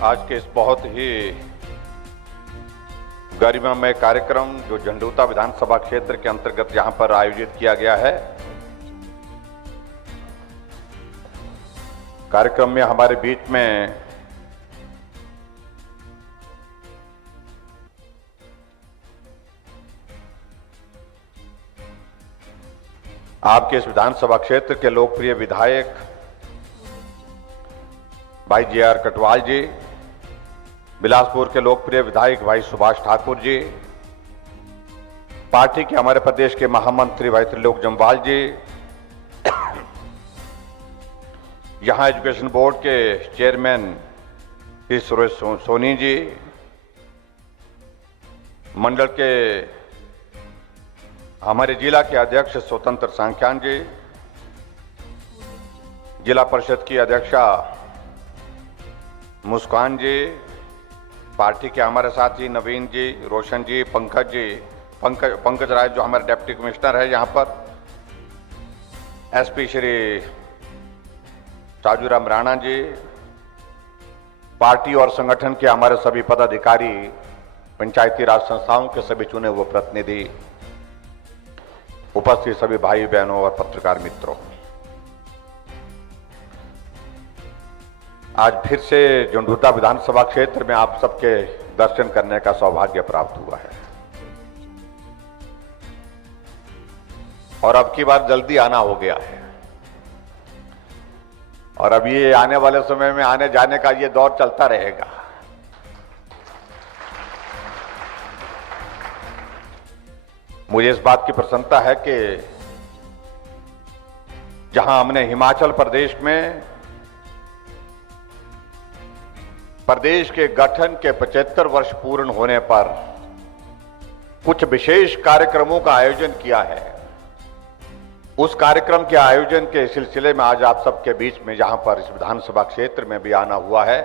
आज के इस बहुत ही गरिमामय कार्यक्रम जो झंडूता विधानसभा क्षेत्र के अंतर्गत यहां पर आयोजित किया गया है, कार्यक्रम में हमारे बीच में आपके इस विधानसभा क्षेत्र के लोकप्रिय विधायक भाई जे.आर. कटवाल जी, बिलासपुर के लोकप्रिय विधायक भाई सुभाष ठाकुर जी, पार्टी के हमारे प्रदेश के महामंत्री भाई त्रिलोक जम्वाल जी, यहां एजुकेशन बोर्ड के चेयरमैन श्री सुरेश सोनी जी, मंडल के हमारे जिला के अध्यक्ष स्वतंत्र सांख्यान जी, जिला परिषद की अध्यक्षा मुस्कान जी, पार्टी के हमारे साथी नवीन जी, रोशन जी, पंकज राय जो हमारे डिप्टी कमिश्नर है यहाँ पर, एसपी श्री साजूराम राणा जी, पार्टी और संगठन के हमारे सभी पदाधिकारी, पंचायती राज संस्थाओं के सभी चुने हुए प्रतिनिधि, उपस्थित सभी भाई बहनों और पत्रकार मित्रों, आज फिर से झंडूता विधानसभा क्षेत्र में आप सबके दर्शन करने का सौभाग्य प्राप्त हुआ है और अब की बार जल्दी आना हो गया है और अब ये आने वाले समय में आने जाने का ये दौर चलता रहेगा। मुझे इस बात की प्रसन्नता है कि जहां हमने हिमाचल प्रदेश में प्रदेश के गठन के 75 वर्ष पूर्ण होने पर कुछ विशेष कार्यक्रमों का आयोजन किया है। उस कार्यक्रम के आयोजन के सिलसिले में आज आप सबके बीच में यहां पर इस विधानसभा क्षेत्र में भी आना हुआ है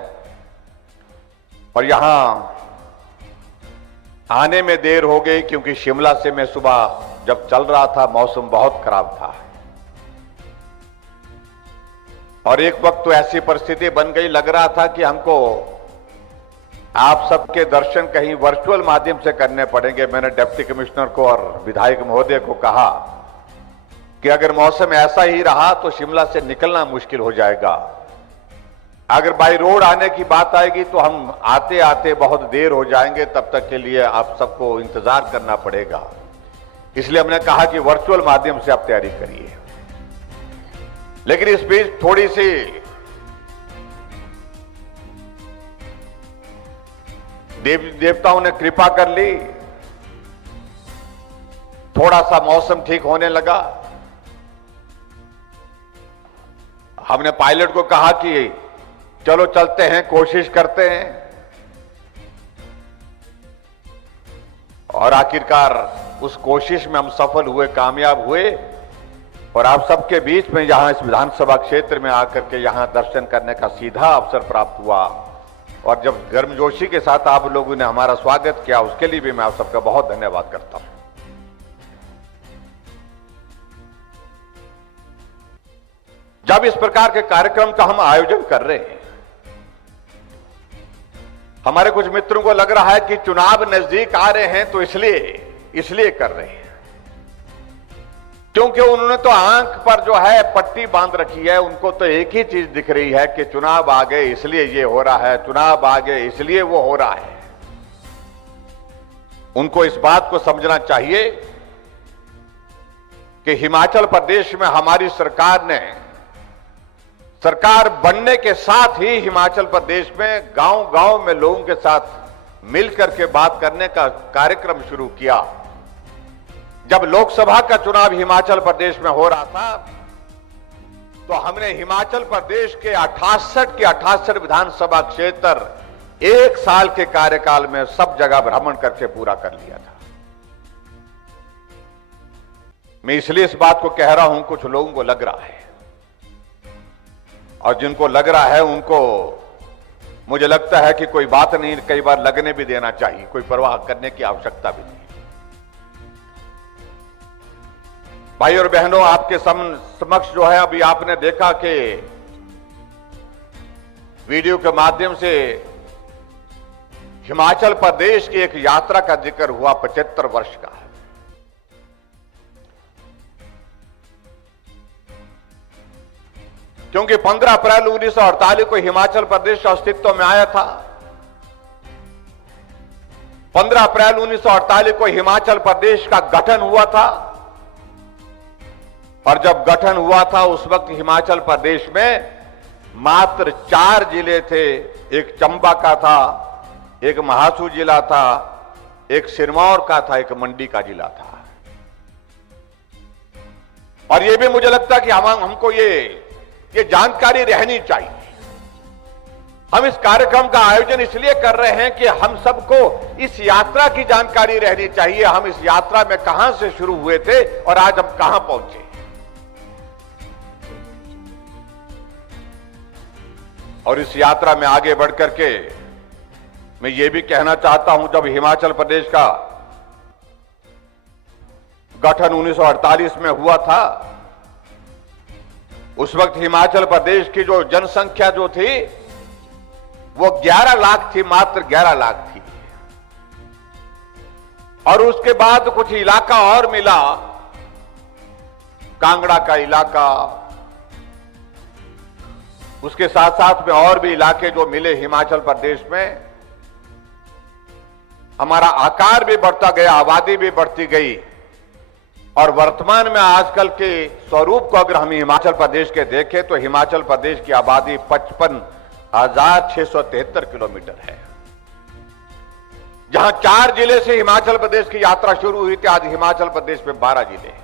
और यहां आने में देर हो गई क्योंकि शिमला से मैं सुबह जब चल रहा था मौसम बहुत खराब था और एक वक्त तो ऐसी परिस्थिति बन गई, लग रहा था कि हमको आप सबके दर्शन कहीं वर्चुअल माध्यम से करने पड़ेंगे। मैंने डिप्टी कमिश्नर को और विधायक महोदय को कहा कि अगर मौसम ऐसा ही रहा तो शिमला से निकलना मुश्किल हो जाएगा। अगर बाई रोड आने की बात आएगी तो हम आते आते बहुत देर हो जाएंगे, तब तक के लिए आप सबको इंतजार करना पड़ेगा। इसलिए हमने कहा कि वर्चुअल माध्यम से आप तैयारी करिए। लेकिन इस बीच थोड़ी सी देवताओं ने कृपा कर ली, थोड़ा सा मौसम ठीक होने लगा। हमने पायलट को कहा कि चलो चलते हैं, कोशिश करते हैं और आखिरकार उस कोशिश में हम सफल हुए, कामयाब हुए और आप सबके बीच में यहां इस विधानसभा क्षेत्र में आकर के यहां दर्शन करने का सीधा अवसर प्राप्त हुआ और जब गर्मजोशी के साथ आप लोगों ने हमारा स्वागत किया, उसके लिए भी मैं आप सबका बहुत धन्यवाद करता हूं। जब इस प्रकार के कार्यक्रम का हम आयोजन कर रहे हैं, हमारे कुछ मित्रों को लग रहा है कि चुनाव नजदीक आ रहे हैं तो इसलिए कर रहे हैं, क्योंकि उन्होंने तो आंख पर जो है पट्टी बांध रखी है। उनको तो एक ही चीज दिख रही है कि चुनाव आ गए इसलिए ये हो रहा है, चुनाव आ गए इसलिए वो हो रहा है। उनको इस बात को समझना चाहिए कि हिमाचल प्रदेश में हमारी सरकार बनने के साथ ही हिमाचल प्रदेश में गांव-गांव में लोगों के साथ मिलकर के बात करने का कार्यक्रम शुरू किया। जब लोकसभा का चुनाव हिमाचल प्रदेश में हो रहा था तो हमने हिमाचल प्रदेश के 68 विधानसभा क्षेत्र एक साल के कार्यकाल में सब जगह भ्रमण करके पूरा कर लिया था। मैं इसलिए इस बात को कह रहा हूं, कुछ लोगों को लग रहा है और जिनको लग रहा है उनको मुझे लगता है कि कोई बात नहीं, कई बार लगने भी देना चाहिए, कोई परवाह करने की आवश्यकता भी नहीं। भाई और बहनों, आपके समक्ष जो है अभी आपने देखा कि वीडियो के माध्यम से हिमाचल प्रदेश की एक यात्रा का जिक्र हुआ 75 वर्ष का। क्योंकि 15 अप्रैल 1948 को हिमाचल प्रदेश अस्तित्व में आया था। 15 अप्रैल 1948 को हिमाचल प्रदेश का गठन हुआ था। और जब गठन हुआ था उस वक्त हिमाचल प्रदेश में मात्र 4 जिले थे। एक चंबा का था, एक महासू जिला था, एक सिरमौर का था, एक मंडी का जिला था। और यह भी मुझे लगता कि हमको ये जानकारी रहनी चाहिए। हम इस कार्यक्रम का आयोजन इसलिए कर रहे हैं कि हम सबको इस यात्रा की जानकारी रहनी चाहिए। हम इस यात्रा में कहां से शुरू हुए थे और आज हम कहां पहुंचे। और इस यात्रा में आगे बढ़कर के मैं ये भी कहना चाहता हूं, जब हिमाचल प्रदेश का गठन 1948 में हुआ था, उस वक्त हिमाचल प्रदेश की जो जनसंख्या जो थी वो 11 लाख थी, मात्र 11 लाख थी। और उसके बाद कुछ इलाका और मिला, कांगड़ा का इलाका, उसके साथ साथ में और भी इलाके जो मिले हिमाचल प्रदेश में। हमारा आकार भी बढ़ता गया, आबादी भी बढ़ती गई। और वर्तमान में आजकल के स्वरूप को अगर हम हिमाचल प्रदेश के देखें तो हिमाचल प्रदेश की आबादी 55,673 किलोमीटर है। जहां 4 जिले से हिमाचल प्रदेश की यात्रा शुरू हुई थी, आज हिमाचल प्रदेश में 12 जिले हैं।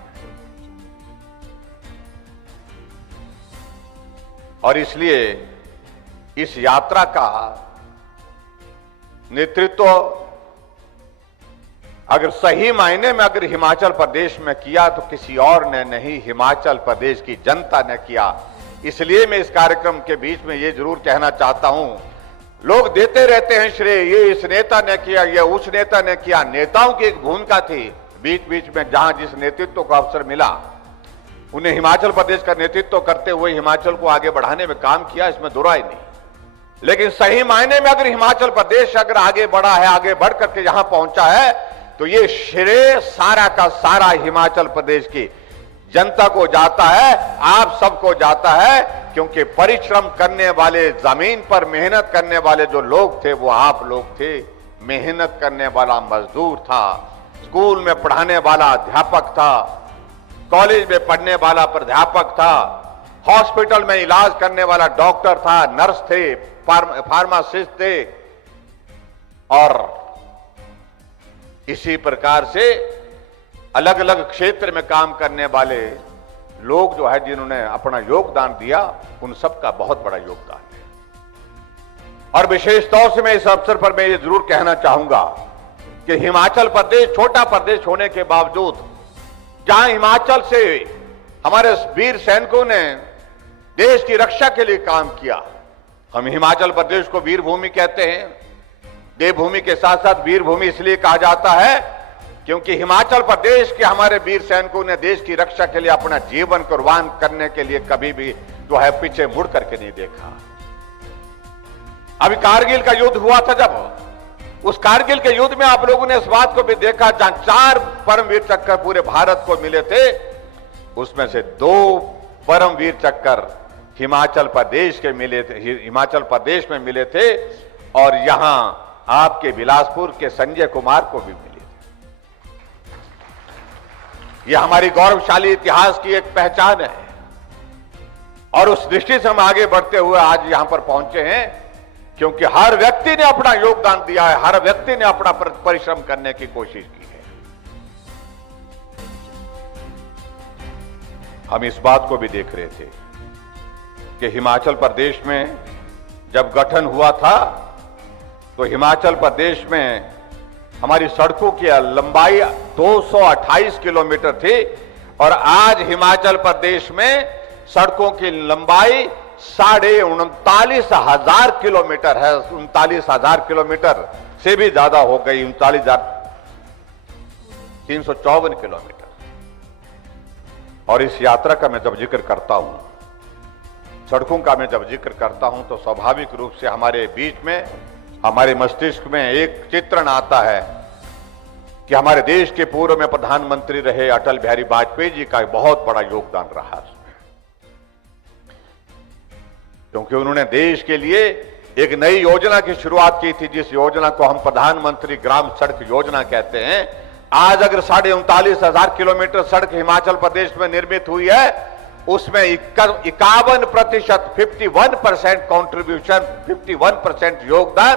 और इसलिए इस यात्रा का नेतृत्व अगर सही मायने में अगर हिमाचल प्रदेश में किया तो किसी और ने नहीं, हिमाचल प्रदेश की जनता ने किया। इसलिए मैं इस कार्यक्रम के बीच में ये जरूर कहना चाहता हूं, लोग देते रहते हैं श्रेय, ये इस नेता ने किया, ये उस नेता ने किया। नेताओं की एक भूमिका थी, बीच बीच में जहां जिस नेतृत्व को अवसर मिला उन्हें हिमाचल प्रदेश का नेतृत्व करते हुए हिमाचल को आगे बढ़ाने में काम किया, इसमें दो राय नहीं। लेकिन सही मायने में अगर हिमाचल प्रदेश अगर आगे बढ़ा है, आगे बढ़ करके यहां पहुंचा है, तो ये श्रेय सारा का सारा हिमाचल प्रदेश की जनता को जाता है, आप सबको जाता है। क्योंकि परिश्रम करने वाले, जमीन पर मेहनत करने वाले जो लोग थे वो आप लोग थे। मेहनत करने वाला मजदूर था, स्कूल में पढ़ाने वाला अध्यापक था, कॉलेज में पढ़ने वाला प्राध्यापक था, हॉस्पिटल में इलाज करने वाला डॉक्टर था, नर्स थे, फार्मासिस्ट थे। और इसी प्रकार से अलग अलग क्षेत्र में काम करने वाले लोग जो है जिन्होंने अपना योगदान दिया, उन सबका बहुत बड़ा योगदान है। और विशेष तौर से मैं इस अवसर पर मैं ये जरूर कहना चाहूंगा कि हिमाचल प्रदेश छोटा प्रदेश होने के बावजूद जहां हिमाचल से हमारे वीर सैनिकों ने देश की रक्षा के लिए काम किया। हम हिमाचल प्रदेश को वीर भूमि कहते हैं। देवभूमि के साथ साथ वीर भूमि इसलिए कहा जाता है क्योंकि हिमाचल प्रदेश के हमारे वीर सैनिकों ने देश की रक्षा के लिए अपना जीवन कुर्बान करने के लिए कभी भी जो है पीछे मुड़ करके नहीं देखा। अभी कारगिल का युद्ध हुआ था, जब उस कारगिल के युद्ध में आप लोगों ने इस बात को भी देखा, जहां 4 परमवीर चक्र पूरे भारत को मिले थे, उसमें से 2 परमवीर चक्र हिमाचल प्रदेश के मिले थे, हिमाचल प्रदेश में मिले थे। और यहां आपके बिलासपुर के संजय कुमार को भी मिले थे। यह हमारी गौरवशाली इतिहास की एक पहचान है। और उस दृष्टि से हम आगे बढ़ते हुए आज यहां पर पहुंचे हैं क्योंकि हर व्यक्ति ने अपना योगदान दिया है, हर व्यक्ति ने अपना परिश्रम करने की कोशिश की है। हम इस बात को भी देख रहे थे कि हिमाचल प्रदेश में जब गठन हुआ था तो हिमाचल प्रदेश में हमारी सड़कों की लंबाई 228 किलोमीटर थी और आज हिमाचल प्रदेश में सड़कों की लंबाई 39,500 किलोमीटर है। 39,000 किलोमीटर से भी ज्यादा हो गई, 39,354 किलोमीटर। और इस यात्रा का मैं जब जिक्र करता हूं, सड़कों का मैं जब जिक्र करता हूं, तो स्वाभाविक रूप से हमारे बीच में हमारे मस्तिष्क में एक चित्रण आता है कि हमारे देश के पूर्व में प्रधानमंत्री रहे अटल बिहारी वाजपेयी जी का बहुत बड़ा योगदान रहा उसमें, क्योंकि उन्होंने देश के लिए एक नई योजना की शुरुआत की थी, जिस योजना को हम प्रधानमंत्री ग्राम सड़क योजना कहते हैं। आज अगर 39,500 किलोमीटर सड़क हिमाचल प्रदेश में निर्मित हुई है, उसमें 51% 51% कॉन्ट्रीब्यूशन, 51% योगदान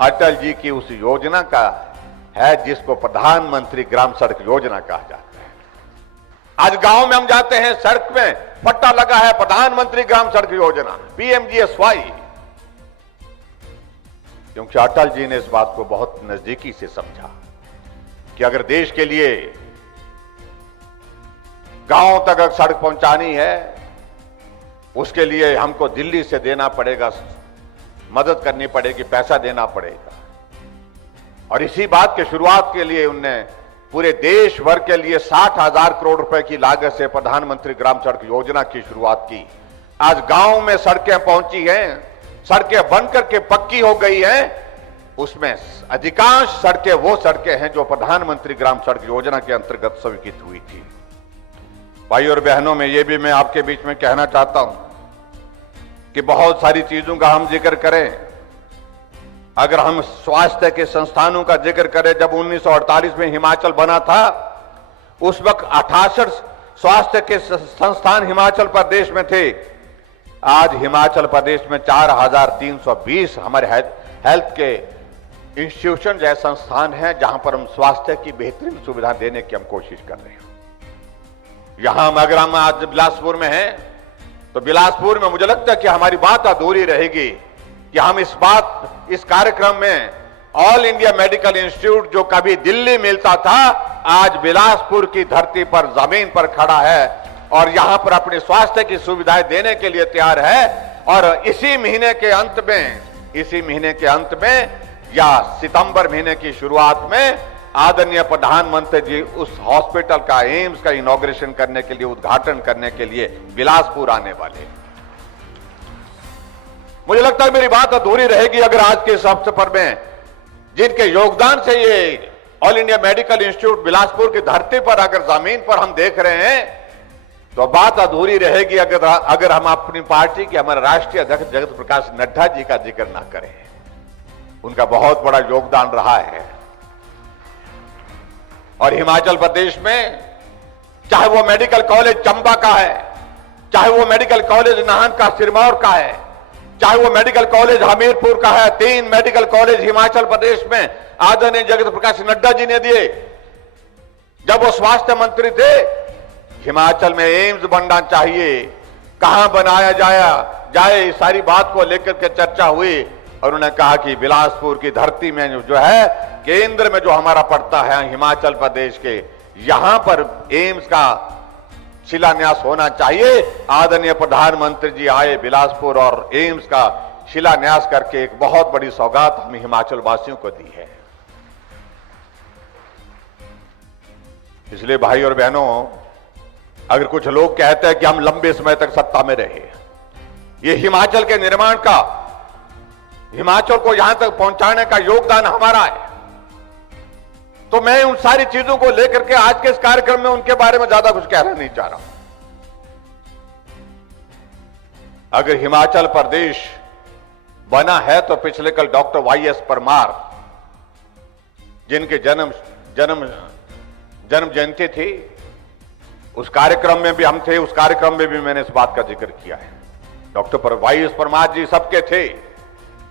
अटल जी की उस योजना का है जिसको प्रधानमंत्री ग्राम सड़क योजना कहा जाता है। आज गांव में हम जाते हैं, सड़क में पट्टा लगा है प्रधानमंत्री ग्राम सड़क योजना, PMGSY, क्योंकि अटल जी ने इस बात को बहुत नजदीकी से समझा कि अगर देश के लिए गांव तक अगर सड़क पहुंचानी है, उसके लिए हमको दिल्ली से देना पड़ेगा, मदद करनी पड़ेगी, पैसा देना पड़ेगा। और इसी बात के शुरुआत के लिए उनने पूरे देश भर के लिए 60,000 करोड़ रुपए की लागत से प्रधानमंत्री ग्राम सड़क योजना की शुरुआत की। आज गांव में सड़कें पहुंची हैं, सड़कें बनकर के पक्की हो गई हैं, उसमें अधिकांश सड़कें वो सड़कें हैं जो प्रधानमंत्री ग्राम सड़क योजना के अंतर्गत स्वीकृत हुई थी। भाई और बहनों, में ये भी मैं आपके बीच में कहना चाहता हूं कि बहुत सारी चीजों का हम जिक्र करें। अगर हम स्वास्थ्य के संस्थानों का जिक्र करें, जब 1948 में हिमाचल बना था, उस वक्त 68 स्वास्थ्य के संस्थान हिमाचल प्रदेश में थे। आज हिमाचल प्रदेश में 4,320 हमारे हेल्थ के इंस्टीट्यूशन जैसे संस्थान हैं, जहां पर हम स्वास्थ्य की बेहतरीन सुविधा देने की हम कोशिश कर रहे हैं। यहां अगर हम आज बिलासपुर में हैं, तो बिलासपुर में मुझे लगता है कि हमारी बात अधूरी रहेगी कि हम इस कार्यक्रम में ऑल इंडिया मेडिकल इंस्टीट्यूट जो कभी दिल्ली मिलता था, आज बिलासपुर की धरती पर जमीन पर खड़ा है और यहां पर अपने स्वास्थ्य की सुविधाएं देने के लिए तैयार है। और इसी महीने के अंत में या सितंबर महीने की शुरुआत में आदरणीय प्रधानमंत्री जी उस हॉस्पिटल का, एम्स का इनॉग्रेशन करने के लिए, उद्घाटन करने के लिए बिलासपुर आने वाले। मुझे लगता है मेरी बात अधूरी रहेगी अगर आज के इस अवसर पर में जिनके योगदान से ये all India medical institute Bilaspur की धरती पर अगर जमीन पर हम देख रहे हैं, तो बात अधूरी रहेगी अगर हम अपनी पार्टी के, हमारे राष्ट्रीय अध्यक्ष जगत प्रकाश नड्डा जी का जिक्र ना करें। उनका बहुत बड़ा योगदान रहा है। और हिमाचल प्रदेश में चाहे वो मेडिकल कॉलेज चंबा का है, चाहे वो मेडिकल कॉलेज नाहन का, सिरमौर का है, चाहे वो मेडिकल कॉलेज हमीरपुर का है, 3 मेडिकल कॉलेज हिमाचल प्रदेश में आदरणीय जगत प्रकाश नड्डा जी ने दिए। जब वो स्वास्थ्य मंत्री थे, हिमाचल में एम्स बनना चाहिए, कहां बनाया जाए, सारी बात को लेकर के चर्चा हुई और उन्होंने कहा कि बिलासपुर की धरती में जो है, केंद्र में जो हमारा पड़ता है हिमाचल प्रदेश के, यहां पर एम्स का शिलान्यास होना चाहिए। आदरणीय प्रधानमंत्री जी आए बिलासपुर और एम्स का शिलान्यास करके एक बहुत बड़ी सौगात हम हिमाचल वासियों को दी है। इसलिए भाई और बहनों, अगर कुछ लोग कहते हैं कि हम लंबे समय तक सत्ता में रहे, ये हिमाचल के निर्माण का, हिमाचल को यहां तक पहुंचाने का योगदान हमारा है, तो मैं उन सारी चीजों को लेकर के आज के इस कार्यक्रम में उनके बारे में ज्यादा कुछ कहना नहीं चाह रहा हूं। अगर हिमाचल प्रदेश बना है तो पिछले कल डॉक्टर YS परमार, जिनके जन्म जयंती थी, उस कार्यक्रम में भी हम थे, उस कार्यक्रम में भी मैंने इस बात का जिक्र किया है। डॉक्टर YS परमार जी सबके थे,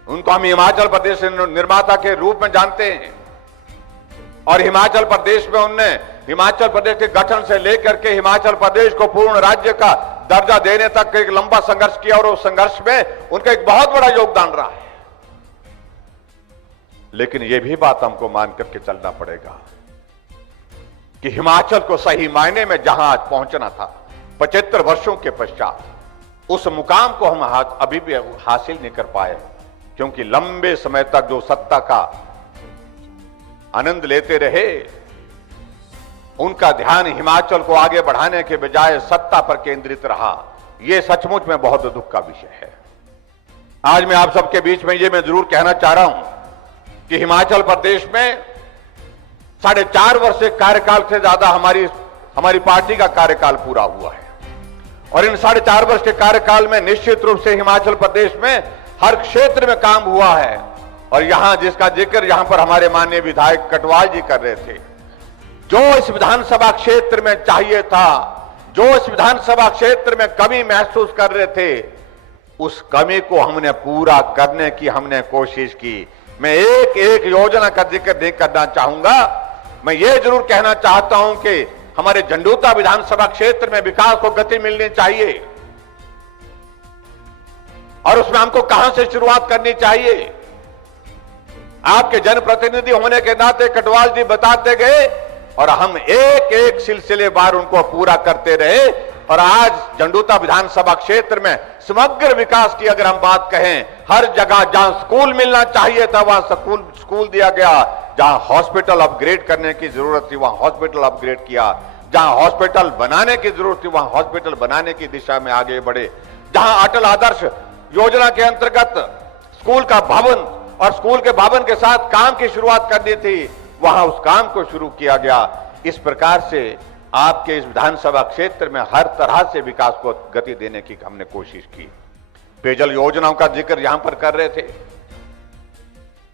उनको हम हिमाचल प्रदेश निर्माता के रूप में जानते हैं। और हिमाचल प्रदेश में उनने हिमाचल प्रदेश के गठन से लेकर के हिमाचल प्रदेश को पूर्ण राज्य का दर्जा देने तक एक लंबा संघर्ष किया और उस संघर्ष में उनका एक बहुत बड़ा योगदान रहा है। लेकिन यह भी बात हमको मान करके चलना पड़ेगा कि हिमाचल को सही मायने में जहां आज पहुंचना था 75 वर्षों के पश्चात, उस मुकाम को हम अभी भी हासिल नहीं कर पाए, क्योंकि लंबे समय तक जो सत्ता का आनंद लेते रहे, उनका ध्यान हिमाचल को आगे बढ़ाने के बजाय सत्ता पर केंद्रित रहा। यह सचमुच में बहुत दुख का विषय है। आज मैं आप सबके बीच में ये मैं जरूर कहना चाह रहा हूं कि हिमाचल प्रदेश में 4.5 वर्ष के कार्यकाल से ज्यादा हमारी पार्टी का कार्यकाल पूरा हुआ है और इन 4.5 वर्ष के कार्यकाल में निश्चित रूप से हिमाचल प्रदेश में हर क्षेत्र में काम हुआ है। और यहां जिसका जिक्र यहां पर हमारे माननीय विधायक कटवाल जी कर रहे थे, जो इस विधानसभा क्षेत्र में चाहिए था, जो इस विधानसभा क्षेत्र में कमी महसूस कर रहे थे, उस कमी को हमने पूरा करने की हमने कोशिश की। मैं एक एक योजना का जिक्र नहीं करना चाहूंगा, मैं ये जरूर कहना चाहता हूं कि हमारे झंडूता विधानसभा क्षेत्र में विकास को गति मिलनी चाहिए और उसमें हमको कहां से शुरुआत करनी चाहिए। आपके जनप्रतिनिधि होने के नाते कटवाल जी बताते गए और हम एक एक सिलसिलेवार उनको पूरा करते रहे और आज झंडूता विधानसभा क्षेत्र में समग्र विकास की अगर हम बात कहें, हर जगह जहां स्कूल मिलना चाहिए था वहां स्कूल दिया गया, जहां हॉस्पिटल अपग्रेड करने की जरूरत थी वहां हॉस्पिटल अपग्रेड किया, जहां हॉस्पिटल बनाने की जरूरत थी वहां हॉस्पिटल बनाने की दिशा में आगे बढ़े, जहां अटल आदर्श योजना के अंतर्गत स्कूल का भवन और स्कूल के भवन के साथ काम की शुरुआत करनी थी वहां उस काम को शुरू किया गया। इस प्रकार से आपके इस विधानसभा क्षेत्र में हर तरह से विकास को गति देने की हमने कोशिश की। पेयजल योजनाओं का जिक्र यहां पर कर रहे थे,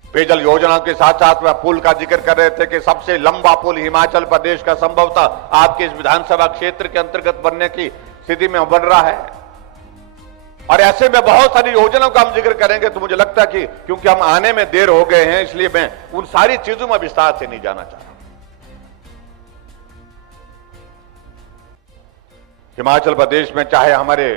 पेयजल योजनाओं के साथ साथ में पुल का जिक्र कर रहे थे कि सबसे लंबा पुल हिमाचल प्रदेश का संभवतः आपके इस विधानसभा क्षेत्र के अंतर्गत बनने की स्थिति में बन रहा है। और ऐसे में बहुत सारी योजनाओं का हम जिक्र करेंगे तो मुझे लगता है कि क्योंकि हम आने में देर हो गए हैं इसलिए मैं उन सारी चीजों में विस्तार से नहीं जाना चाह रहा। हिमाचल प्रदेश में चाहे हमारे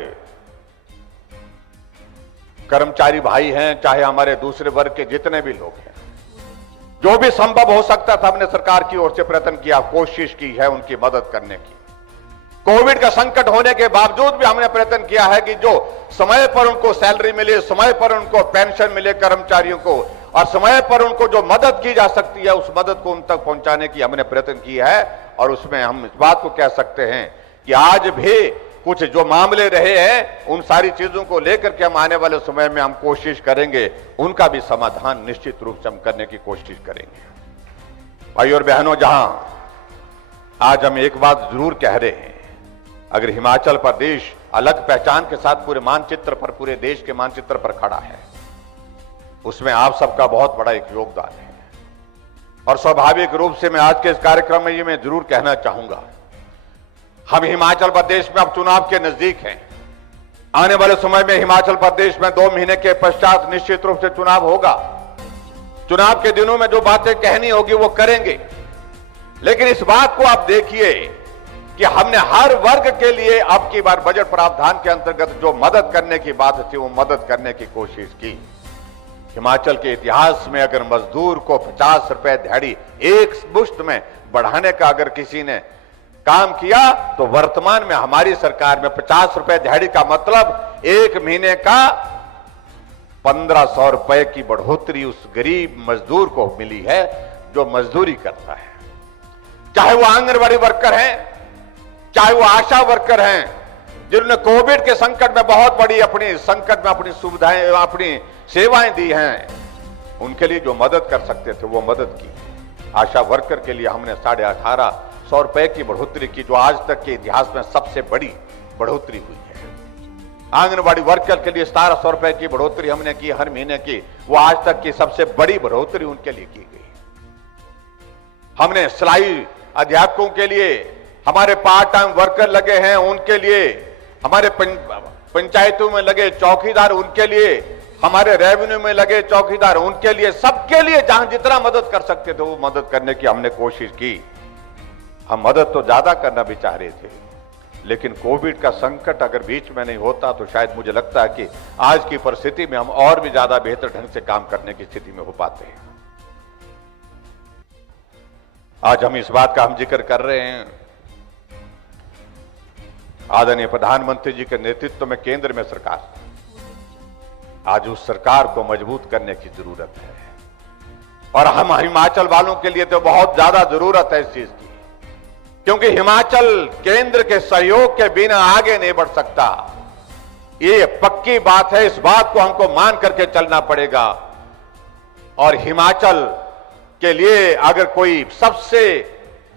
कर्मचारी भाई हैं, चाहे हमारे दूसरे वर्ग के जितने भी लोग हैं, जो भी संभव हो सकता था हमने सरकार की ओर से प्रयत्न किया, कोशिश की है उनकी मदद करने की। कोविड का संकट होने के बावजूद भी हमने प्रयत्न किया है कि जो समय पर उनको सैलरी मिले, समय पर उनको पेंशन मिले कर्मचारियों को, और समय पर उनको जो मदद की जा सकती है उस मदद को उन तक पहुंचाने की हमने प्रयत्न किया है। और उसमें हम इस बात को कह सकते हैं कि आज भी कुछ जो मामले रहे हैं उन सारी चीजों को लेकर के हम आने वाले समय में हम कोशिश करेंगे, उनका भी समाधान निश्चित रूप से हम करने की कोशिश करेंगे। भाई और बहनों, जहां आज हम एक बात जरूर कह रहे हैं, अगर हिमाचल प्रदेश अलग पहचान के साथ पूरे मानचित्र पर, पूरे देश के मानचित्र पर खड़ा है, उसमें आप सबका बहुत बड़ा एक योगदान है। और स्वाभाविक रूप से मैं आज के इस कार्यक्रम में ये मैं जरूर कहना चाहूंगा, हम हिमाचल प्रदेश में अब चुनाव के नजदीक हैं। आने वाले समय में हिमाचल प्रदेश में 2 महीने के पश्चात निश्चित रूप से चुनाव होगा। चुनाव के दिनों में जो बातें कहनी होगी वो करेंगे, लेकिन इस बात को आप देखिए कि हमने हर वर्ग के लिए अब की बार बजट प्रावधान के अंतर्गत जो मदद करने की बात थी वो मदद करने की कोशिश की। हिमाचल के इतिहास में अगर मजदूर को 50 रुपए दिहाड़ी एक मुश्त में बढ़ाने का अगर किसी ने काम किया तो वर्तमान में हमारी सरकार में 50 रुपए दिहाड़ी का मतलब एक महीने का 1500 रुपए की बढ़ोतरी उस गरीब मजदूर को मिली है जो मजदूरी करता है। चाहे वो आंगनबाड़ी वर्कर हैं, चाहे वो आशा वर्कर हैं, जिन्होंने कोविड के संकट में बहुत बड़ी अपनी संकट में अपनी सुविधाएं, अपनी सेवाएं दी हैं, उनके लिए जो मदद कर सकते थे वो मदद की। आशा वर्कर के लिए हमने 1850 रुपए की बढ़ोतरी की, जो आज तक के इतिहास में सबसे बड़ी बढ़ोतरी हुई है। आंगनबाड़ी वर्कर के लिए 1700 रुपए की बढ़ोतरी हमने की हर महीने की, वो आज तक की सबसे बड़ी बढ़ोतरी उनके लिए की गई। हमने सिलाई अध्यापकों के लिए, हमारे पार्ट टाइम वर्कर लगे हैं उनके लिए, हमारे पंचायतों में लगे चौकीदार उनके लिए, हमारे रेवेन्यू में लगे चौकीदार उनके लिए, सबके लिए जहां जितना मदद कर सकते थे वो मदद करने की हमने कोशिश की। हम मदद तो ज्यादा करना भी चाह रहे थे, लेकिन कोविड का संकट अगर बीच में नहीं होता तो शायद मुझे लगता है कि आज की परिस्थिति में हम और भी ज्यादा बेहतर ढंग से काम करने की स्थिति में हो पाते हैं। आज हम इस बात का हम जिक्र कर रहे हैं, आदरणीय प्रधानमंत्री जी के नेतृत्व में केंद्र में सरकार, आज उस सरकार को मजबूत करने की जरूरत है। और हम हिमाचल वालों के लिए तो बहुत ज्यादा जरूरत है इस चीज की, क्योंकि हिमाचल केंद्र के सहयोग के बिना आगे नहीं बढ़ सकता। ये पक्की बात है, इस बात को हमको मान करके चलना पड़ेगा। और हिमाचल के लिए अगर कोई सबसे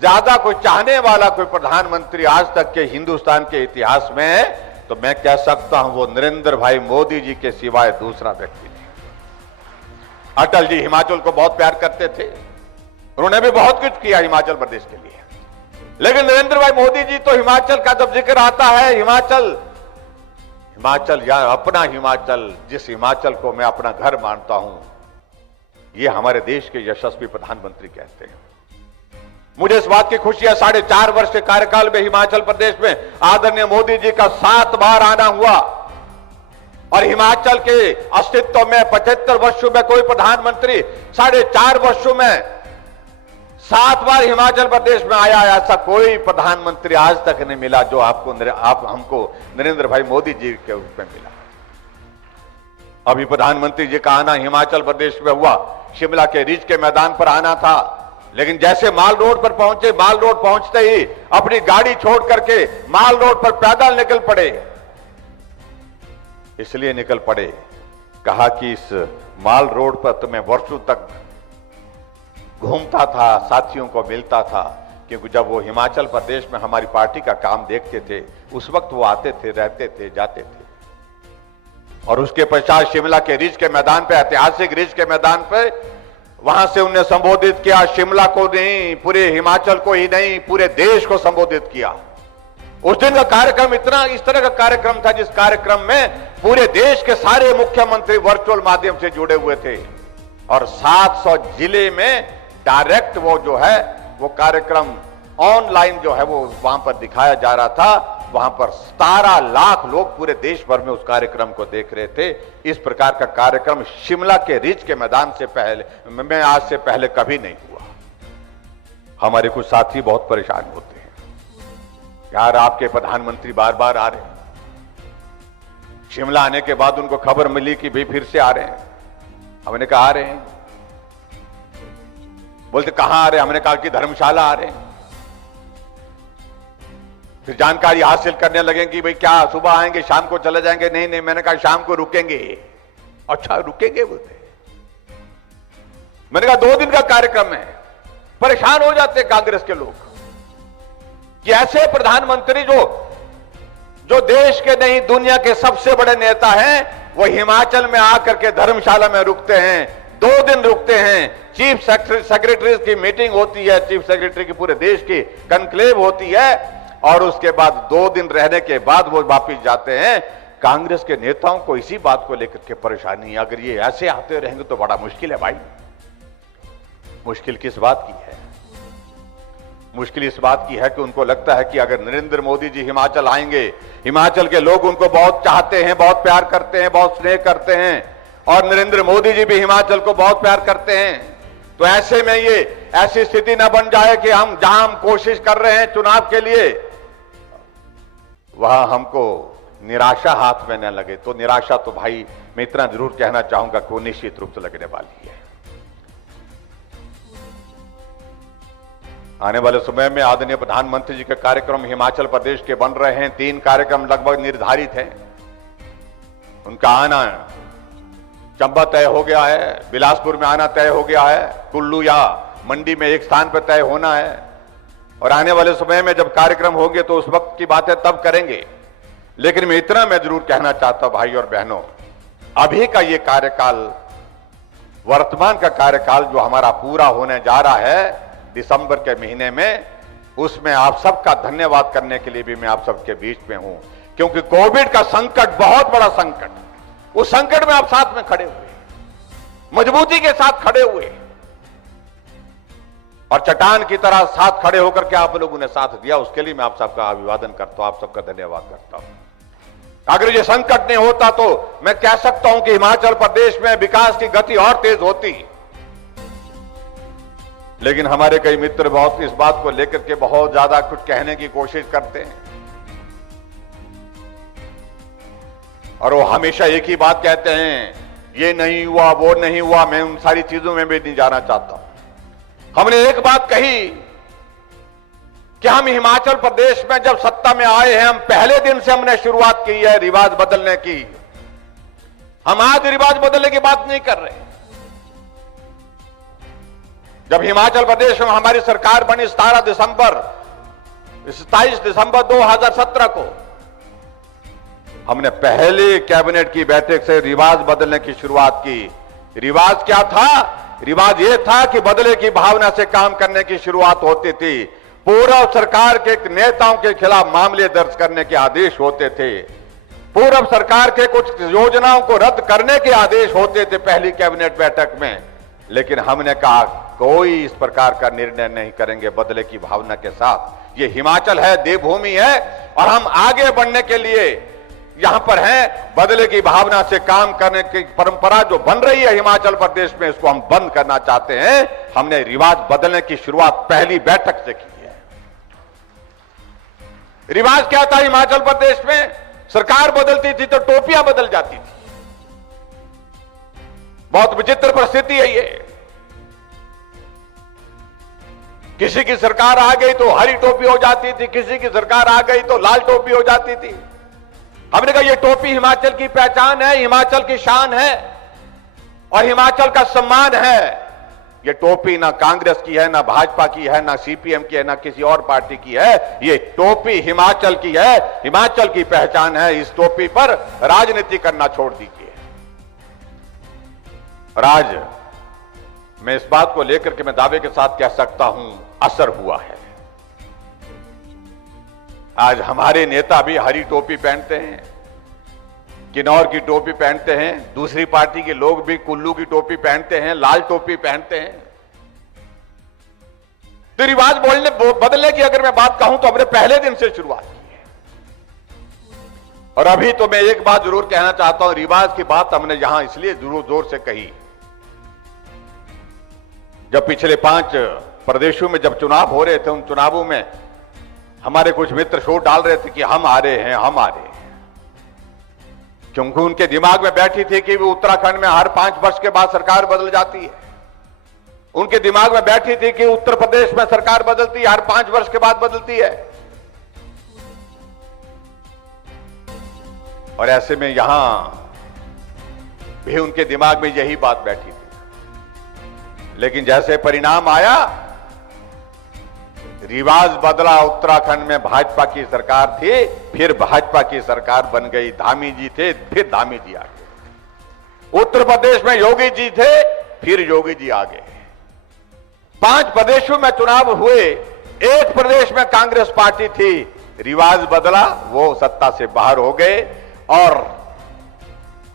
ज्यादा कोई चाहने वाला कोई प्रधानमंत्री आज तक के हिंदुस्तान के इतिहास में है तो मैं कह सकता हूं वो नरेंद्र भाई मोदी जी के सिवाय दूसरा व्यक्ति नहीं। अटल जी हिमाचल को बहुत प्यार करते थे, उन्होंने भी बहुत कुछ किया हिमाचल प्रदेश के लिए, लेकिन नरेंद्र भाई मोदी जी तो हिमाचल का जब जिक्र आता है, हिमाचल या अपना हिमाचल, जिस हिमाचल को मैं अपना घर मानता हूं, ये हमारे देश के यशस्वी प्रधानमंत्री कहते हैं। मुझे इस बात की खुशी है 4.5 वर्ष के कार्यकाल में हिमाचल प्रदेश में आदरणीय मोदी जी का 7 बार आना हुआ और हिमाचल के अस्तित्व में 75 वर्षों में कोई प्रधानमंत्री 4.5 वर्षों में 7 बार हिमाचल प्रदेश में आया, ऐसा कोई प्रधानमंत्री आज तक नहीं मिला जो हमको नरेंद्र भाई मोदी जी के रूप में मिला। अभी प्रधानमंत्री जी का आना हिमाचल प्रदेश में हुआ, शिमला के रिज के मैदान पर आना था, लेकिन जैसे माल रोड पर पहुंचे, माल रोड पहुंचते ही अपनी गाड़ी छोड़ करके माल रोड पर पैदल निकल पड़े। इसलिए निकल पड़े, कहा कि इस माल रोड पर तो मैं वर्षों तक घूमता था, साथियों को मिलता था, क्योंकि जब वो हिमाचल प्रदेश में हमारी पार्टी का काम देखते थे उस वक्त वो आते थे, रहते थे, जाते थे। और उसके पश्चात शिमला के रिज के मैदान पे, ऐतिहासिक रिज के मैदान पे, वहां से उन्हें संबोधित किया, शिमला को नहीं, पूरे हिमाचल को ही नहीं, पूरे देश को संबोधित किया। उस दिन का कार्यक्रम इस तरह का कार्यक्रम था जिस कार्यक्रम में पूरे देश के सारे मुख्यमंत्री वर्चुअल माध्यम से जुड़े हुए थे और 700 जिले में डायरेक्ट वो जो है वो कार्यक्रम ऑनलाइन जो है वो वहां पर दिखाया जा रहा था। वहां पर 17 लाख लोग पूरे देश भर में उस कार्यक्रम को देख रहे थे। इस प्रकार का कार्यक्रम शिमला के रिज के मैदान से पहले में आज से पहले कभी नहीं हुआ। हमारे कुछ साथी बहुत परेशान होते हैं, यार आपके प्रधानमंत्री बार बार आ रहे हैं। शिमला आने के बाद उनको खबर मिली कि भाई फिर से आ रहे हैं। हमने कहा आ रहे हैं, बोलते कहां आ रहे हैं, हमने कहा कि धर्मशाला आ रहे हैं। फिर जानकारी हासिल करने लगे कि भाई क्या सुबह आएंगे शाम को चले जाएंगे, नहीं नहीं, मैंने कहा शाम को रुकेंगे। अच्छा रुकेंगे बोलते, मैंने कहा 2 दिन का कार्यक्रम है। परेशान हो जाते कांग्रेस के लोग कि ऐसे प्रधानमंत्री जो देश के नहीं दुनिया के सबसे बड़े नेता हैं, वो हिमाचल में आकर के धर्मशाला में रुकते हैं, 2 दिन रुकते हैं। चीफ सेक्रेटरी की मीटिंग होती है, चीफ सेक्रेटरी की पूरे देश की कनक्लेव होती है और उसके बाद 2 दिन रहने के बाद वो वापिस जाते हैं। कांग्रेस के नेताओं को इसी बात को लेकर के परेशानी है, अगर ये ऐसे आते रहेंगे तो बड़ा मुश्किल है भाई। मुश्किल किस बात की है? मुश्किल इस बात की है कि उनको लगता है कि अगर नरेंद्र मोदी जी हिमाचल आएंगे, हिमाचल के लोग उनको बहुत चाहते हैं, बहुत प्यार करते हैं, बहुत स्नेह करते हैं और नरेंद्र मोदी जी भी हिमाचल को बहुत प्यार करते हैं, तो ऐसे में ये ऐसी स्थिति न बन जाए कि जहां हम कोशिश कर रहे हैं चुनाव के लिए वहां हमको निराशा हाथ में न लगे। तो निराशा तो भाई मैं इतना जरूर कहना चाहूंगा कि वो निश्चित रूप से लगने वाली है। आने वाले समय में आदरणीय प्रधानमंत्री जी के कार्यक्रम हिमाचल प्रदेश के बन रहे हैं। 3 कार्यक्रम लगभग निर्धारित हैं। उनका आना चंबा तय हो गया है, बिलासपुर में आना तय हो गया है, कुल्लू या मंडी में एक स्थान पर तय होना है और आने वाले समय में जब कार्यक्रम होंगे तो उस वक्त की बातें तब करेंगे। लेकिन मैं इतना जरूर कहना चाहता हूं भाई और बहनों, अभी का ये कार्यकाल, वर्तमान का कार्यकाल जो हमारा पूरा होने जा रहा है दिसंबर के महीने में, उसमें आप सबका धन्यवाद करने के लिए भी मैं आप सबके बीच में हूं, क्योंकि कोविड का संकट बहुत बड़ा संकट, उस संकट में आप साथ में खड़े हुए, मजबूती के साथ खड़े हुए और चट्टान की तरह साथ खड़े होकर के आप लोगों ने साथ दिया, उसके लिए मैं आप सबका अभिवादन करता हूं, आप सबका धन्यवाद करता हूं। अगर ये संकट नहीं होता तो मैं कह सकता हूं कि हिमाचल प्रदेश में विकास की गति और तेज होती। लेकिन हमारे कई मित्र बहुत इस बात को लेकर के बहुत ज्यादा कुछ कहने की कोशिश करते हैं और वो हमेशा एक ही बात कहते हैं, ये नहीं हुआ, वो नहीं हुआ। मैं उन सारी चीजों में भी नहीं जाना चाहता। हमने एक बात कही कि हम हिमाचल प्रदेश में जब सत्ता में आए हैं, हम पहले दिन से हमने शुरुआत की है रिवाज बदलने की। हम आज रिवाज बदलने की बात नहीं कर रहे। जब हिमाचल प्रदेश में हमारी सरकार बनी 27 दिसंबर 2017 को, हमने पहले कैबिनेट की बैठक से रिवाज बदलने की शुरुआत की। रिवाज क्या था? रिवाज यह था कि बदले की भावना से काम करने की शुरुआत होती थी। पूर्व सरकार के नेताओं के खिलाफ मामले दर्ज करने के आदेश होते थे। पूर्व सरकार के कुछ योजनाओं को रद्द करने के आदेश होते थे पहली कैबिनेट बैठक में। लेकिन हमने कहा कोई इस प्रकार का निर्णय नहीं करेंगे बदले की भावना के साथ। ये हिमाचल है, देवभूमि है, और हम आगे बढ़ने के लिए यहां पर हैं। बदले की भावना से काम करने की परंपरा जो बन रही है हिमाचल प्रदेश में, इसको हम बंद करना चाहते हैं। हमने रिवाज बदलने की शुरुआत पहली बैठक से की है। रिवाज क्या था हिमाचल प्रदेश में? सरकार बदलती थी तो टोपियां बदल जाती थी। बहुत विचित्र परिस्थिति है ये। किसी की सरकार आ गई तो हरी टोपी हो जाती थी, किसी की सरकार आ गई तो लाल टोपी हो जाती थी। हमने कहा ये टोपी हिमाचल की पहचान है, हिमाचल की शान है और हिमाचल का सम्मान है। ये टोपी ना कांग्रेस की है, ना भाजपा की है, ना सीपीएम की है, ना किसी और पार्टी की है। ये टोपी हिमाचल की है, हिमाचल की पहचान है। इस टोपी पर राजनीति करना छोड़ दीजिए। और आज मैं इस बात को लेकर के मैं दावे के साथ कह सकता हूं, असर हुआ है। आज हमारे नेता भी हरी टोपी पहनते हैं, किन्नौर की टोपी पहनते हैं। दूसरी पार्टी के लोग भी कुल्लू की टोपी पहनते हैं, लाल टोपी पहनते हैं। तो रिवाज बदलने की अगर मैं बात कहूं तो हमने पहले दिन से शुरुआत की है। और अभी तो मैं एक बात जरूर कहना चाहता हूं, रिवाज की बात हमने यहां इसलिए जरूर जोर से कही, जब पिछले 5 प्रदेशों में जब चुनाव हो रहे थे, उन चुनावों में हमारे कुछ मित्र शोर डाल रहे थे कि हम आ रहे हैं, हम आ रहे हैं। क्योंकि उनके दिमाग में बैठी थी कि वो उत्तराखंड में हर 5 वर्ष के बाद सरकार बदल जाती है। उनके दिमाग में बैठी थी कि उत्तर प्रदेश में सरकार बदलती है, हर 5 वर्ष के बाद बदलती है। और ऐसे में यहां भी उनके दिमाग में यही बात बैठी थी। लेकिन जैसे परिणाम आया, रिवाज बदला। उत्तराखंड में भाजपा की सरकार थी, फिर भाजपा की सरकार बन गई। धामी जी थे, फिर धामी जी आ गए। उत्तर प्रदेश में योगी जी थे, फिर योगी जी आ गए। 5 प्रदेशों में चुनाव हुए, एक प्रदेश में कांग्रेस पार्टी थी, रिवाज बदला, वो सत्ता से बाहर हो गए। और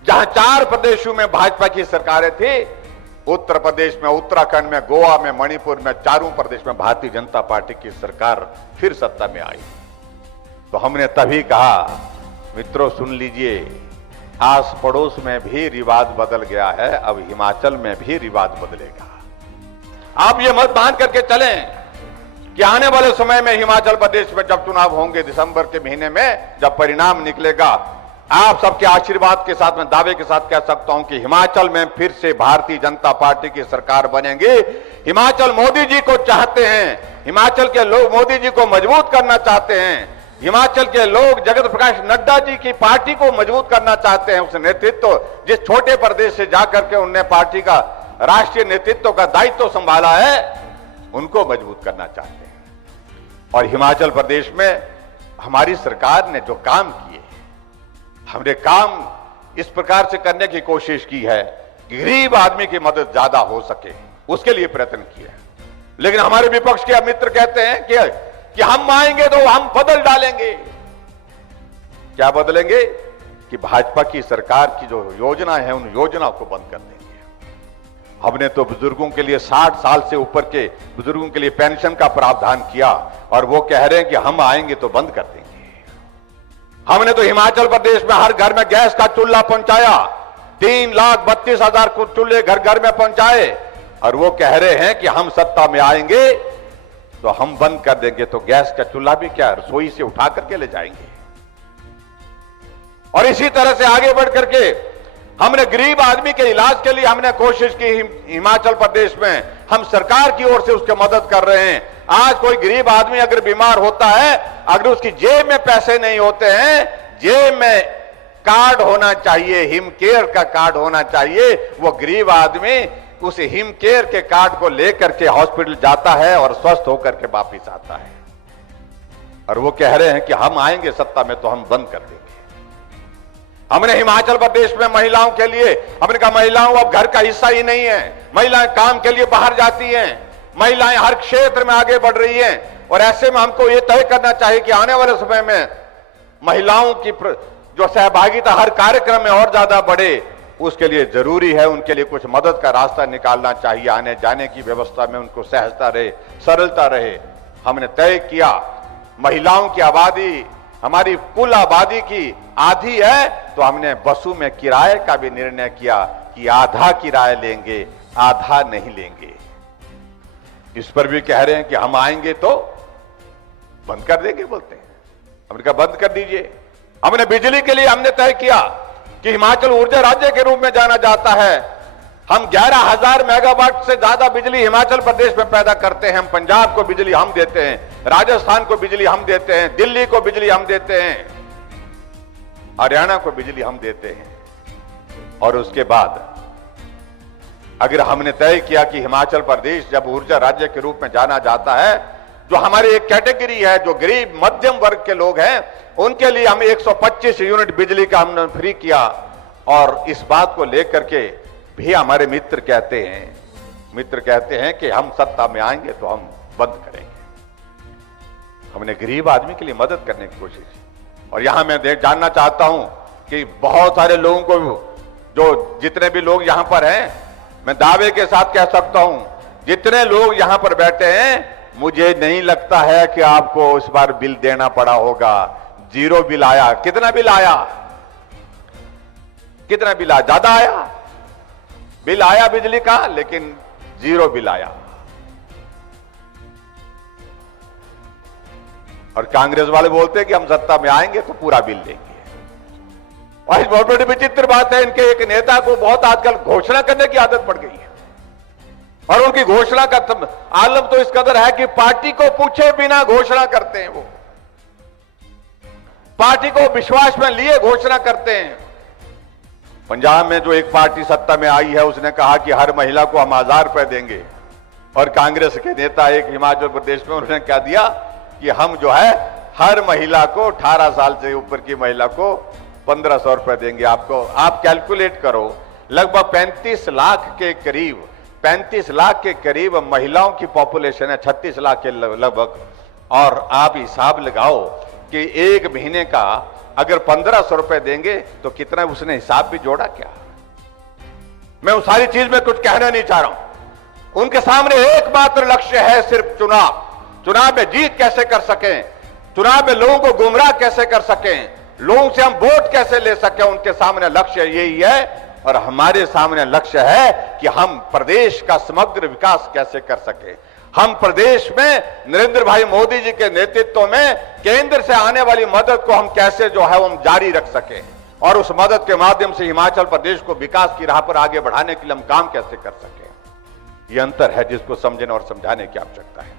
जहां 4 प्रदेशों में भाजपा की सरकारें थी, उत्तर प्रदेश में, उत्तराखंड में, गोवा में, मणिपुर में, चारों प्रदेश में भारतीय जनता पार्टी की सरकार फिर सत्ता में आई। तो हमने तभी कहा, मित्रों सुन लीजिए, आस पड़ोस में भी रिवाज बदल गया है, अब हिमाचल में भी रिवाज बदलेगा। आप ये मत मान करके चलें कि आने वाले समय में हिमाचल प्रदेश में जब चुनाव होंगे दिसंबर के महीने में, जब परिणाम निकलेगा, आप सबके आशीर्वाद के साथ मैं दावे के साथ कह सकता हूं कि हिमाचल में फिर से भारतीय जनता पार्टी की सरकार बनेगी। हिमाचल मोदी जी को चाहते हैं, हिमाचल के लोग मोदी जी को मजबूत करना चाहते हैं। हिमाचल के लोग जगत प्रकाश नड्डा जी की पार्टी को मजबूत करना चाहते हैं। उस नेतृत्व, जिस छोटे प्रदेश से जाकर के उनने पार्टी का राष्ट्रीय नेतृत्व का दायित्व संभाला है, उनको मजबूत करना चाहते हैं। और हिमाचल प्रदेश में हमारी सरकार ने जो काम किए, हमने काम इस प्रकार से करने की कोशिश की है कि गरीब आदमी की मदद ज्यादा हो सके, उसके लिए प्रयत्न किया। लेकिन हमारे विपक्ष के मित्र कहते हैं कि हम आएंगे तो हम बदल डालेंगे। क्या बदलेंगे? कि भाजपा की सरकार की जो योजना है, उन योजनाओं को बंद कर देंगे। हमने तो बुजुर्गों के लिए 60 साल से ऊपर के बुजुर्गों के लिए पेंशन का प्रावधान किया, और वो कह रहे हैं कि हम आएंगे तो बंद कर देंगे। हमने तो हिमाचल प्रदेश में हर घर में गैस का चूल्हा पहुंचाया, 3,32,000 चूल्हे घर घर में पहुंचाए, और वो कह रहे हैं कि हम सत्ता में आएंगे तो हम बंद कर देंगे। तो गैस का चूल्हा भी क्या रसोई से उठा करके ले जाएंगे। और इसी तरह से आगे बढ़ करके हमने गरीब आदमी के इलाज के लिए हमने कोशिश की हिमाचल प्रदेश में, हम सरकार की ओर से उसकी मदद कर रहे हैं। आज कोई गरीब आदमी अगर बीमार होता है, अगर उसकी जेब में पैसे नहीं होते हैं, जेब में कार्ड होना चाहिए, हिम केयर का कार्ड होना चाहिए, वो गरीब आदमी उस हिम केयर के कार्ड को लेकर के हॉस्पिटल जाता है और स्वस्थ होकर के वापिस आता है। और वो कह रहे हैं कि हम आएंगे सत्ता में तो हम बंद कर देंगे। हमने हिमाचल प्रदेश में महिलाओं के लिए, हमने कहा महिलाओं अब घर का हिस्सा ही नहीं है, महिलाएं काम के लिए बाहर जाती हैं, महिलाएं हर क्षेत्र में आगे बढ़ रही हैं, और ऐसे में हमको ये तय करना चाहिए कि आने वाले समय में महिलाओं की जो सहभागिता हर कार्यक्रम में और ज्यादा बढ़े। उसके लिए जरूरी है उनके लिए कुछ मदद का रास्ता निकालना चाहिए, आने जाने की व्यवस्था में उनको सहजता रहे, सरलता रहे। हमने तय किया महिलाओं की आबादी हमारी कुल आबादी की आधी है, तो हमने बसों में किराए का भी निर्णय किया कि आधा किराया लेंगे, आधा नहीं लेंगे। इस पर भी कह रहे हैं कि हम आएंगे तो बंद कर देंगे, बोलते हैं। हमने कहा बंद कर दीजिए। हमने बिजली के लिए हमने तय किया कि हिमाचल ऊर्जा राज्य के रूप में जाना जाता है। हम 11,000 मेगावाट से ज्यादा बिजली हिमाचल प्रदेश में पैदा करते हैं। हम पंजाब को बिजली हम देते हैं, राजस्थान को बिजली हम देते हैं, दिल्ली को बिजली हम देते हैं, हरियाणा को बिजली हम देते हैं। और उसके बाद अगर हमने तय किया कि हिमाचल प्रदेश जब ऊर्जा राज्य के रूप में जाना जाता है, जो हमारी एक कैटेगरी है जो गरीब मध्यम वर्ग के लोग हैं, उनके लिए हम 125 यूनिट बिजली का हमने फ्री किया। और इस बात को लेकर के भी हमारे मित्र कहते हैं कि हम सत्ता में आएंगे तो हम बंद करेंगे। हमने गरीब आदमी के लिए मदद करने की कोशिश की। और यहां मैं जानना चाहता हूं कि बहुत सारे लोगों को, जो जितने भी लोग यहां पर हैं, मैं दावे के साथ कह सकता हूं, जितने लोग यहां पर बैठे हैं, मुझे नहीं लगता है कि आपको इस बार बिल देना पड़ा होगा। 0 बिल आया। कितना बिल आया? कितना बिल आया? ज्यादा आया बिल आया बिजली का, लेकिन 0 बिल आया। और कांग्रेस वाले बोलते हैं कि हम सत्ता में आएंगे तो पूरा बिल देंगे। और बहुत बड़ी विचित्र बात है, इनके एक नेता को बहुत आजकल घोषणा करने की आदत पड़ गई है। और उनकी घोषणा का आलम तो इस कदर है कि पार्टी को पूछे बिना घोषणा करते हैं। वो पार्टी को विश्वास में लिए घोषणा करते हैं। पंजाब में जो एक पार्टी सत्ता में आई है, उसने कहा कि हर महिला को हम 1000 रुपए देंगे। और कांग्रेस के नेता एक हिमाचल प्रदेश में उन्होंने क्या दिया कि हम जो है हर महिला को, 18 साल से ऊपर की महिला को 1500 रुपए देंगे। आपको, आप कैलकुलेट करो, लगभग 35 लाख के करीब, 35 लाख के करीब महिलाओं की पॉपुलेशन है, 36 लाख के लगभग। और आप हिसाब लगाओ कि एक महीने का अगर 1500 रुपए देंगे तो कितना, उसने हिसाब भी जोड़ा क्या? मैं उस सारी चीज में कुछ कहना नहीं चाह रहा हूं। उनके सामने एकमात्र लक्ष्य है सिर्फ चुनाव। चुनाव में जीत कैसे कर सकें, चुनाव में लोगों को गुमराह कैसे कर सकें, लोगों से हम वोट कैसे ले सकें, उनके सामने लक्ष्य यही है। और हमारे सामने लक्ष्य है कि हम प्रदेश का समग्र विकास कैसे कर सके। हम प्रदेश में नरेंद्र भाई मोदी जी के नेतृत्व में केंद्र से आने वाली मदद को हम कैसे जो है हम जारी रख सके, और उस मदद के माध्यम से हिमाचल प्रदेश को विकास की राह पर आगे बढ़ाने के लिए हम काम कैसे कर सके। ये अंतर है जिसको समझने और समझाने की आवश्यकता है।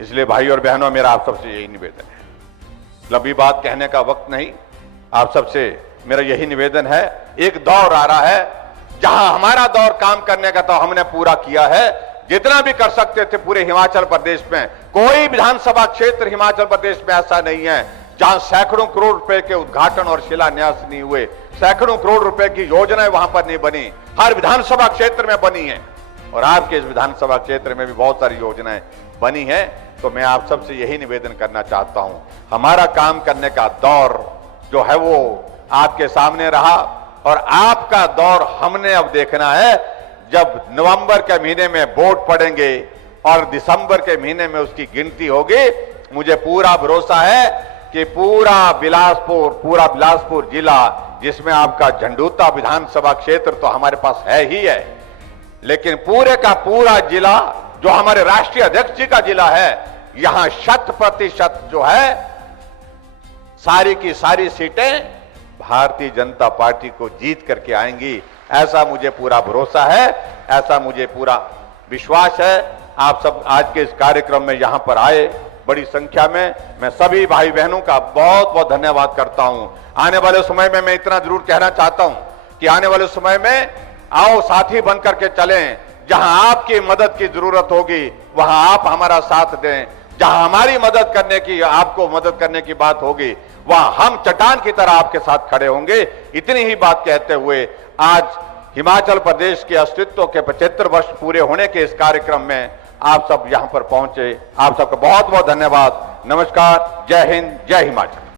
इसलिए भाई और बहनों, मेरा आप सबसे यही निवेदन है, लंबी बात कहने का वक्त नहीं, आप सबसे मेरा यही निवेदन है। एक दौर आ रहा है जहां हमारा दौर काम करने का तो हमने पूरा किया है, जितना भी कर सकते थे पूरे हिमाचल प्रदेश में। कोई विधानसभा क्षेत्र हिमाचल प्रदेश में ऐसा नहीं है जहां सैकड़ों करोड़ रुपए के उद्घाटन और शिलान्यास नहीं हुए, सैकड़ों करोड़ रुपए की योजनाएं वहां पर नहीं बनी। हर विधानसभा क्षेत्र में बनी है, और आपके इस विधानसभा क्षेत्र में भी बहुत सारी योजनाएं बनी है। तो मैं आप सबसे यही निवेदन करना चाहता हूं, हमारा काम करने का दौर जो है वो आपके सामने रहा, और आपका दौर हमने अब देखना है। जब नवंबर के महीने में वोट पड़ेंगे और दिसंबर के महीने में उसकी गिनती होगी, मुझे पूरा भरोसा है कि पूरा बिलासपुर जिला, जिसमें आपका झंडूता विधानसभा क्षेत्र तो हमारे पास है ही है, लेकिन पूरे का पूरा जिला जो हमारे राष्ट्रीय अध्यक्ष जी का जिला है, यहां 100% जो है सारी की सारी सीटें भारतीय जनता पार्टी को जीत करके आएंगी। ऐसा मुझे पूरा भरोसा है, ऐसा मुझे पूरा विश्वास है। आप सब आज के इस कार्यक्रम में यहां पर आए बड़ी संख्या में, मैं सभी भाई बहनों का बहुत बहुत धन्यवाद करता हूं। आने वाले समय में मैं इतना जरूर कहना चाहता हूं कि आने वाले समय में आओ साथी बन करके चलें। जहां आपकी मदद की जरूरत होगी वहां आप हमारा साथ दें। जहां हमारी मदद करने की, आपको मदद करने की बात होगी, वहां हम चट्टान की तरह आपके साथ खड़े होंगे। इतनी ही बात कहते हुए आज हिमाचल प्रदेश के अस्तित्व के 75 वर्ष पूरे होने के इस कार्यक्रम में आप सब यहां पर पहुंचे। आप सबका बहुत बहुत धन्यवाद। नमस्कार, जय हिंद, जय हिमाचल।